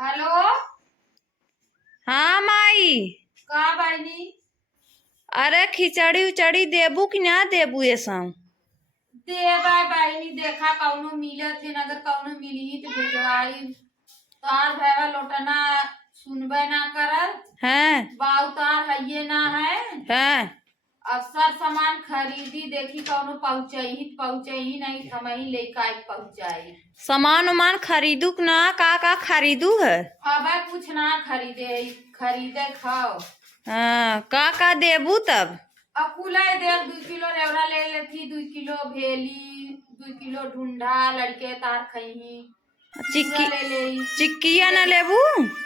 Hello. हाँ माई। का बहनी? अरे खिचड़ी उचड़ी देबू कि ना देबू ये सब? देबा बहनी, देखा कौनो मिलत है, अगर कौनो मिली तो भेजवाई। तार भैया लोटना सुनबे ना करत हैं? बाऊ, तार है ये ना है। हैं? अब सब सामान खरीदी, देखी कौनो पहुंचे ही नहीं, हम ही लेके आए पहुंचाई। सामान उमान खरीदू कि ना? का खरीदू है? अब कुछ ना खरीदे, खरीदे खाओ। हाँ, का देबू तब? अकुला दे 2 किलो रेवड़ा ले लेती, 2 किलो भेली, 2 किलो ढूंढा लड़के तार खही। चिक्की ले ले चिक्किया ना लेबू?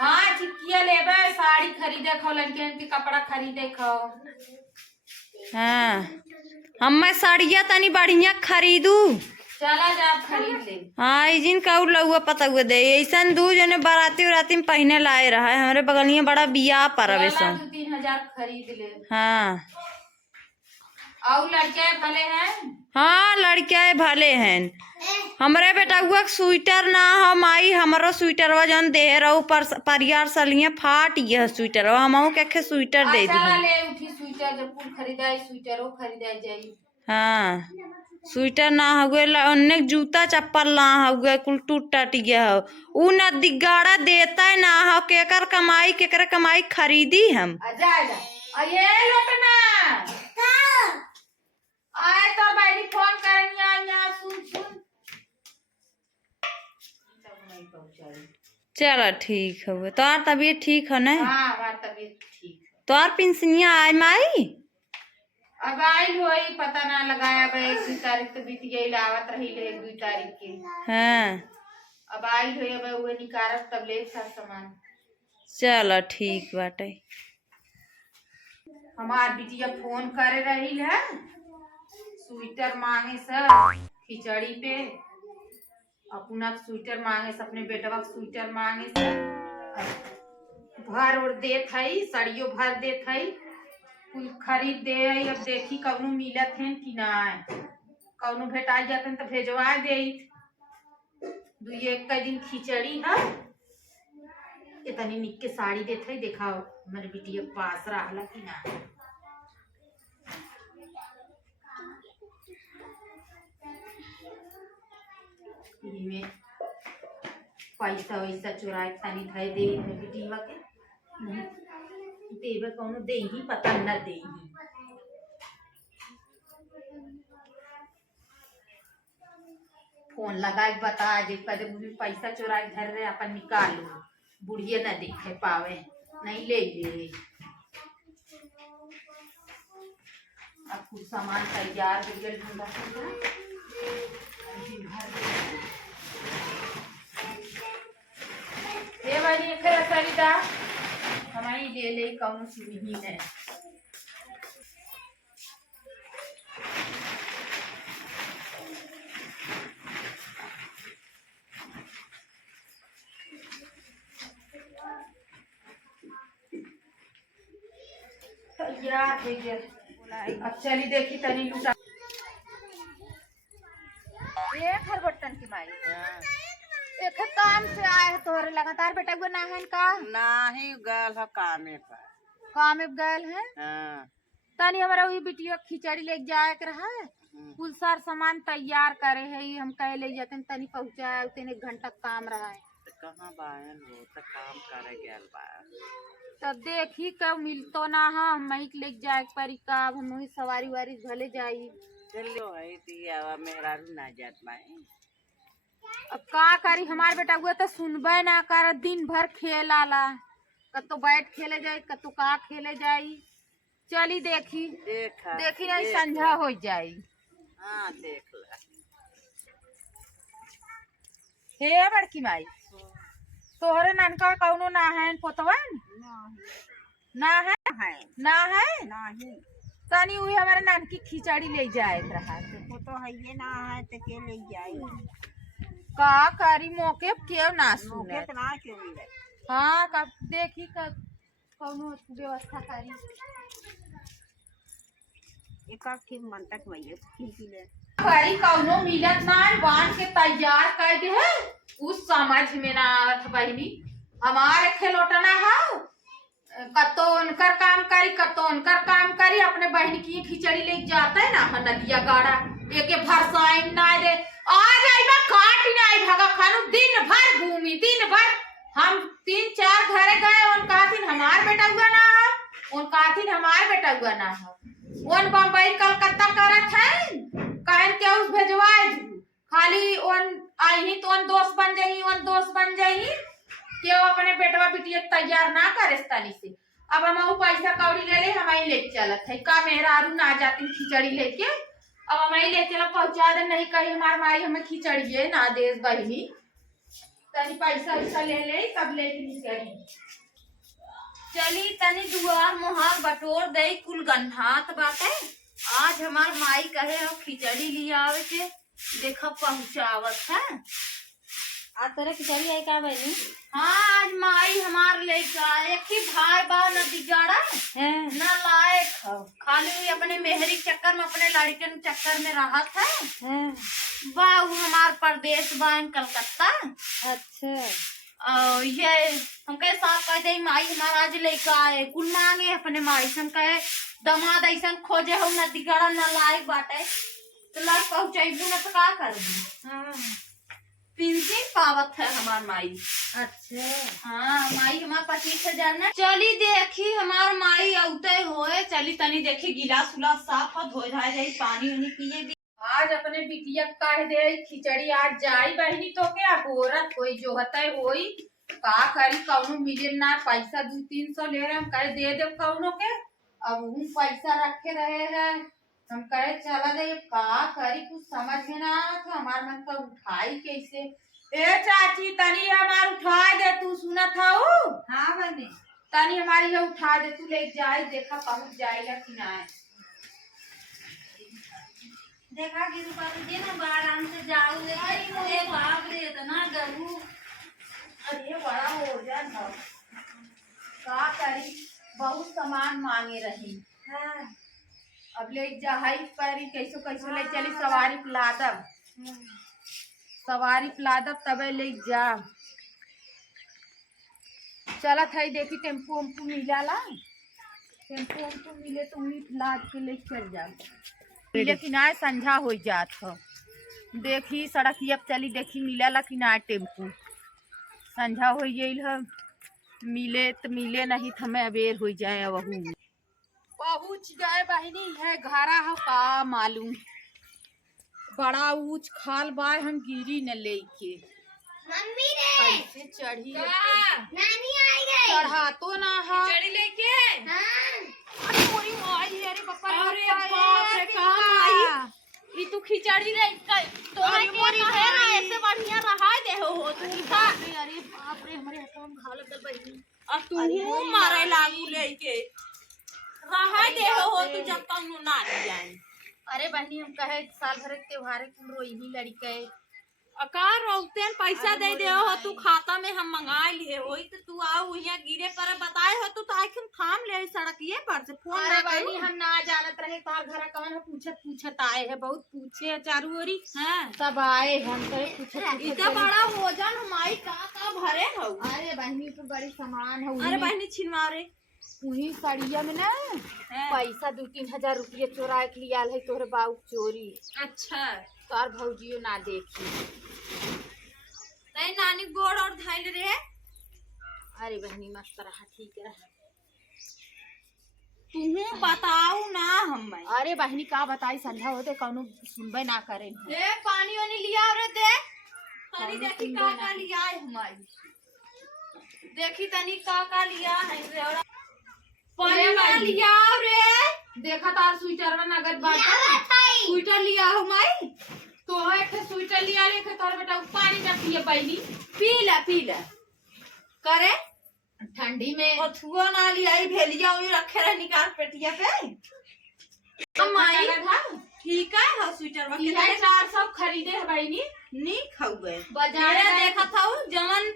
हाँ चिक्किया लेबे, साड़ी खरीदे खाओ, लड़के के कपड़ा खरीदे खाओ। हाँ, हमें साड़िया तनी बढ़िया खरीदू। चला जा खरीद ले। हाँ, इजिन का लउआ पता हुआ दे ऐसा दू जने बाराती उराती में पहने लाए रहा है हमारे बगलिया बड़ा बियाह पर 2-3 हजार खरीद ले। हाँ। और लड़के भले हैं? हाँ, लड़के भले हैं। हमरे बेटा हुआ स्वेटर ना हो माई, हमारो स्वेटरवा जौन दे रहो परियार सलिया फाट ये स्वेटर हम के स्वेटर दे दी। ले उठी स्वेटर, जब कुल खरीदाई स्वेटर वो खरीदाई जाई। हाँ, स्वेटर ना हुए अनेक जूता चप्पल ना हुए कुल टूट टट गया हो। उ ना दिगाड़ा देता है ना हो, केकर कमाई खरीदी हम। आजा आजा ये लोटना आए तो भाई फोन करनी आ सुन चलो ठीक है। तोहार तबीयत ठीक है ना? हाँ हमार तबीयत ठीक है। तोहार पेंशनिया आय माई? अब आई होई, पता ना लगाया भाई, 1 तारीख तो बीत गई, आवत रही ले 2 तारीख के। हाँ, अब आई होई, अब वो निकारत तब ले सब सामान। चलो ठीक बाटे। हमार बिटिया फोन करे रही है, स्वेटर मांगे सब खिचड़ी पे, अपना स्वेटर मांगे सब, अपने बेटवा स्वेटर मांगे सब, भर और देत है, साड़ियों भर देत है, कुल खरीद दे। अब देखी कौनो मिलत है कि ना, कौनो भेटा जाते तो भेजवा दे। 2-1 दिन खिचड़ी है, इतनी निक के साड़ी देते है, देखा मेरे बिटिया पास रहला कि ना। में पैसा वैसा चुराए तनी धय दे बिटिया के, देवे कौनो दे ही पता न दे ही। फोन लगा बता दे, कदे पैसा चुराए धर रहे अपन निकालो, बुढ़िया न देखे पावे, नहीं ले ले। अब कुछ सामान तैयार हो गया, ढूंढा ये वाली एक खरीदा हमारी ले ले, कौन सी नहीं है। यार अब चली देखी तनी लुटा एक हर बटन की माई एक काम से आए है तोहरे लगातार बेटा को ना है का नाही गल है कामे पर काम में गल है। हाँ। तनी हमारा वही बिटिया खिचड़ी ले जाए के रहा है, कुल सार सामान तैयार करे है, हम कहे ले जाते तनी पहुँचाए, उतने 1 घंटा काम रहा है। कहाँ बायन हो तो काम करे गल बा, तब देखी कब मिलतो ना है, हम महिक ले जाए परी का, हम वही सवारी वारी भले जाई। चलो है दिया मेहरा ना जात माई। अब का करी, हमार बेटा हुआ तो सुनबे ना कर, दिन भर खेलाला, कतो बैठ खेले जाए, कतो का खेले जाई। चली देखी देखी नहीं संझा हो जाई। हाँ देख ला। हे बड़की माई, तोहरे ननका कौनो ना है पोतवन? ना है ना है नहीं तनी हुई हमारे नानकी खिचड़ी ले जाए रहा वो तो है ये ना है तो के ले जाए का करी, मौके क्यों ना सुने ना क्यों मिले। हाँ कब देखी कब कौनो व्यवस्था करी। एक ठीक मन तक वही ले करी कौनो मिलत ना, बांध के तैयार कर दे है, उस समझ में ना आवत बहनी। हमारे खेलोटना है कतो उनकर काम करी कतो उनकर काम करी। अपने बहन की खिचड़ी लेके जाता है ना नदिया गाड़ा एक भरसाई ना दे आ जाई बा काट नहीं भगा खानु दिन भर घूमी दिन भर। हम 3-4 घरे गए उन कहथिन हमार बेटा हुआ ना है उन कहथिन हमार बेटा हुआ ना है उन बम्बई कलकत्ता करत है कहन के उस भेजवाए खाली उन आई तो उन दोस्त बन जाई उन दोस्त बन जाई कि वो अपने बेटवा बिटिया तैयार ना करे तनी से। अब हम पैसा कौड़ी ले ले हम लेके चलत है का मेहरारू ना जाती खिचड़ी लेके अब हम ले चला पहुंचा दे नहीं कही हमार माई हमें खिचड़ी ना दे बहनी तनी पैसा वैसा ले ले तब लेके निकली। चली तनी दुआर मुहार बटोर दे कुल गन्हात बाटे। आज हमार माई कहे हो खिचड़ी लिया आवे के देखा पहुंचावत है। आज तेरे खिचड़ी आई का बहनी? हाँ आज माई हमार लेके एक ही भाई बा नदी गाड़ा ना लायक हो खाली अपने मेहरी चक्कर में अपने लड़के चक्कर में रहत है। वाह हमार प्रदेश बा कलकत्ता। अच्छा ये हमके साथ कहते ही माई हमारा आज लेके आए कुल मांगे अपने माई सन कहे दमाद ऐसा खोजे हो नदी गाड़ा ना लायक बाटे तो लायक पहुंचाइबू ना तो का कर दी। पेंशन पावत है हमार माई। अच्छा हाँ माई हमार 25,000 ना चली देखी हमार माई औते होए चली तनी देखी गिलास उलास साफ हो धो धाय जाई पानी उनी पिए दी। आज अपने बिटिया कह दे खिचड़ी आज जाई बहनी तो क्या औरत कोई जो होता है वही का करी कौनो मिले ना पैसा 200-300 ले रहे हम कहे दे दे कौनो के अब हम पैसा रखे रहे हैं हम कहे चला दे का करी कुछ समझ में ना आता हमार मन का उठाई कैसे। ए चाची तनी हमार उठा दे तू सुना था हाँ बने तनी हमारी ये उठा दे तू ले जाए देखा पहुंच जाएगा कि ना। देखा गिरू पाती ना आराम से जाऊ ले बाप रे इतना गहू अरे बड़ा हो जाए का करी बहुत सामान मांगे रही अब ले जाई परी कैसो कैसो ले चली सवारी प्लादब तबे ले जा चलत है देखी टेम्पू उम्पू मिला टेम्पू उम्पू मिले तो उन्हीं लाद के ले चल जा लेकिन आए संझा हो जात हो देखी सड़क अब चली देखी मिला कि ना टेम्पू संझा हो गई मिले तो मिले नहीं तो हमें अबेर हो जाए वहू पहुँच गए बहनी है घरा हो का मालूम बड़ा ऊंच खाल बाय हम गिरी न लेके मम्मी रे कैसे चढ़ी नानी आई गई चढ़ा तो ना है चढ़ी लेके हाँ अरे मोरी माई अरे बापा अरे बाप रे का माई ई तू खिचड़ी ले तो अरे मोरी ना ऐसे बढ़िया रहा दे हो तू का अरे बाप रे हमारे हाथों में घाव लगल बहनी अब तू मारे लागू लेके रहा दे हो तू जब तक ना जाए। अरे बहनी हम कहे साल भर के त्योहार के रोई ही लड़के अकार रोते पैसा दे दे हो तू खाता में हम मंगा लिए हो तो तू आओ यहाँ गिरे पर बताए हो तू तो आखिर थाम ले सड़क ये पर से फोन अरे बहनी हम ना जानत रहे तार घर कौन है पूछत आए है बहुत पूछे चारू ओरी हां सब आए हम कहे पूछत इतना बड़ा भोजन हमारी का भरे हो। अरे बहनी तो बड़ी सामान है अरे बहनी छिनवा रे वही साड़िया में ना पैसा 2-3 हजार रुपये चोरा के लिया है तोहरे बाबू चोरी। अच्छा तार भौजियो ना देखी नहीं नानी गोड़ और धाइल रे। अरे बहनी मस्त रहा ठीक रहा तू बताऊ ना हम अरे बहनी का बताई संध्या होते कौनो सुनबे ना करे ले पानी वानी लिया रे दे तनी देखी का लिया है हमारी देखी तनी का लिया है रे पानी वाला लिया रे देखा तार स्वेटर में नगद बात स्वेटर लिया हो माई तो एक स्वेटर लिया ले तोर बेटा पानी ना पिए बहनी पी ले करे ठंडी में अथुआ ना लिया भेलिया उई रखे रहे निकाल पेटिया पे माई ठीक है हो स्वेटर में कितने 400 खरीदे है बहनी नहीं खाऊगे बाजार में देखा था जमन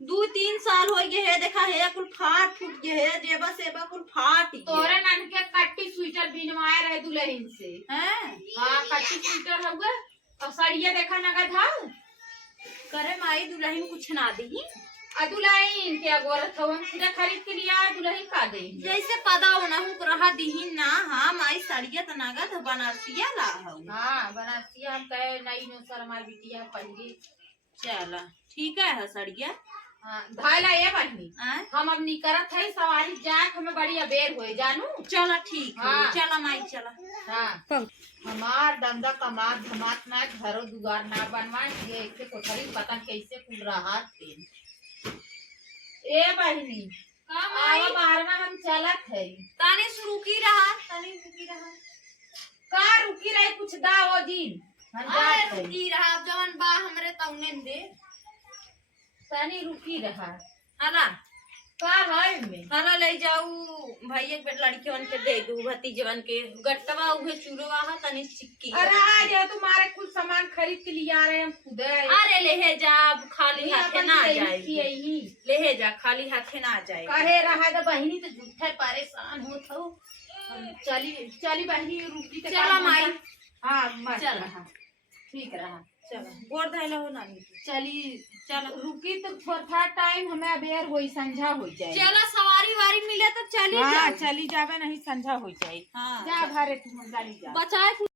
2-3 साल हो गए है देखा है कुल फाट फूट गए है जेबा सेबा कुल फाट तोरे नन के कट्टी स्वेटर बिनवाए रहे दुल्हन से हैं हां कट्टी स्वेटर होगा और साड़िया देखा नगद था करे माई दुल्हन कुछ ना दी दुल्हन क्या गोरत हो पूरा खरीद के लिया दुल्हन का दे जैसे पदा होना हूँ रहा दीही ना। हाँ माई सड़िया तो नगद बनारसिया ला हूँ। हाँ बनारसिया हम कहे नई नौसर हमारी बिटिया पहली। चला ठीक है सड़िया। हाँ धायला ये बहनी आय? हम अब निकरत है सवारी जाए हमें बड़ी अबेर हुए जानू। चला ठीक है। हाँ। चला माई चला। हाँ हमार दंदा कमात धमात ना घरों दुआर ना बनवा ये एक कोठरी पता कैसे कुल रहा थे। ए बहनी का आवा बारवा हम चलत है ताने रुकी रहा ताने रुकी रहा। का रुकी रही कुछ दा वो दिन हम अरे जात है रुकी रहा अब जवन बा हमरे तौने दे। तनी रुकी रहा हला का है में हला ले जाऊ भैया के बेट लड़कियन के दे दू भतीजवन के गट्टवा उहे चूरवा हा तनी चिक्की। अरे आज है तुम्हारे कुछ सामान खरीद के लिए आ रहे हैं हम खुद अरे लेहे जा खाली हाथे ना जाए। लेहे जा खाली हाथे ना जाए। कहे रहा तो बहनी तो झूठे परेशान होत हो। चली चली बहनी रुकी तो चला माई। हाँ मस्त चल। रहा ठीक रहा चला गोर धैला हो नानी। चली चल रुकी तो थोड़ा टाइम हमें अबेर होई संझा हो जाए। चला सवारी वारी मिले तो चली हाँ जाए। चली जावे नहीं संझा हो जाए। हाँ जा भरे तुम गाड़ी जा बचाए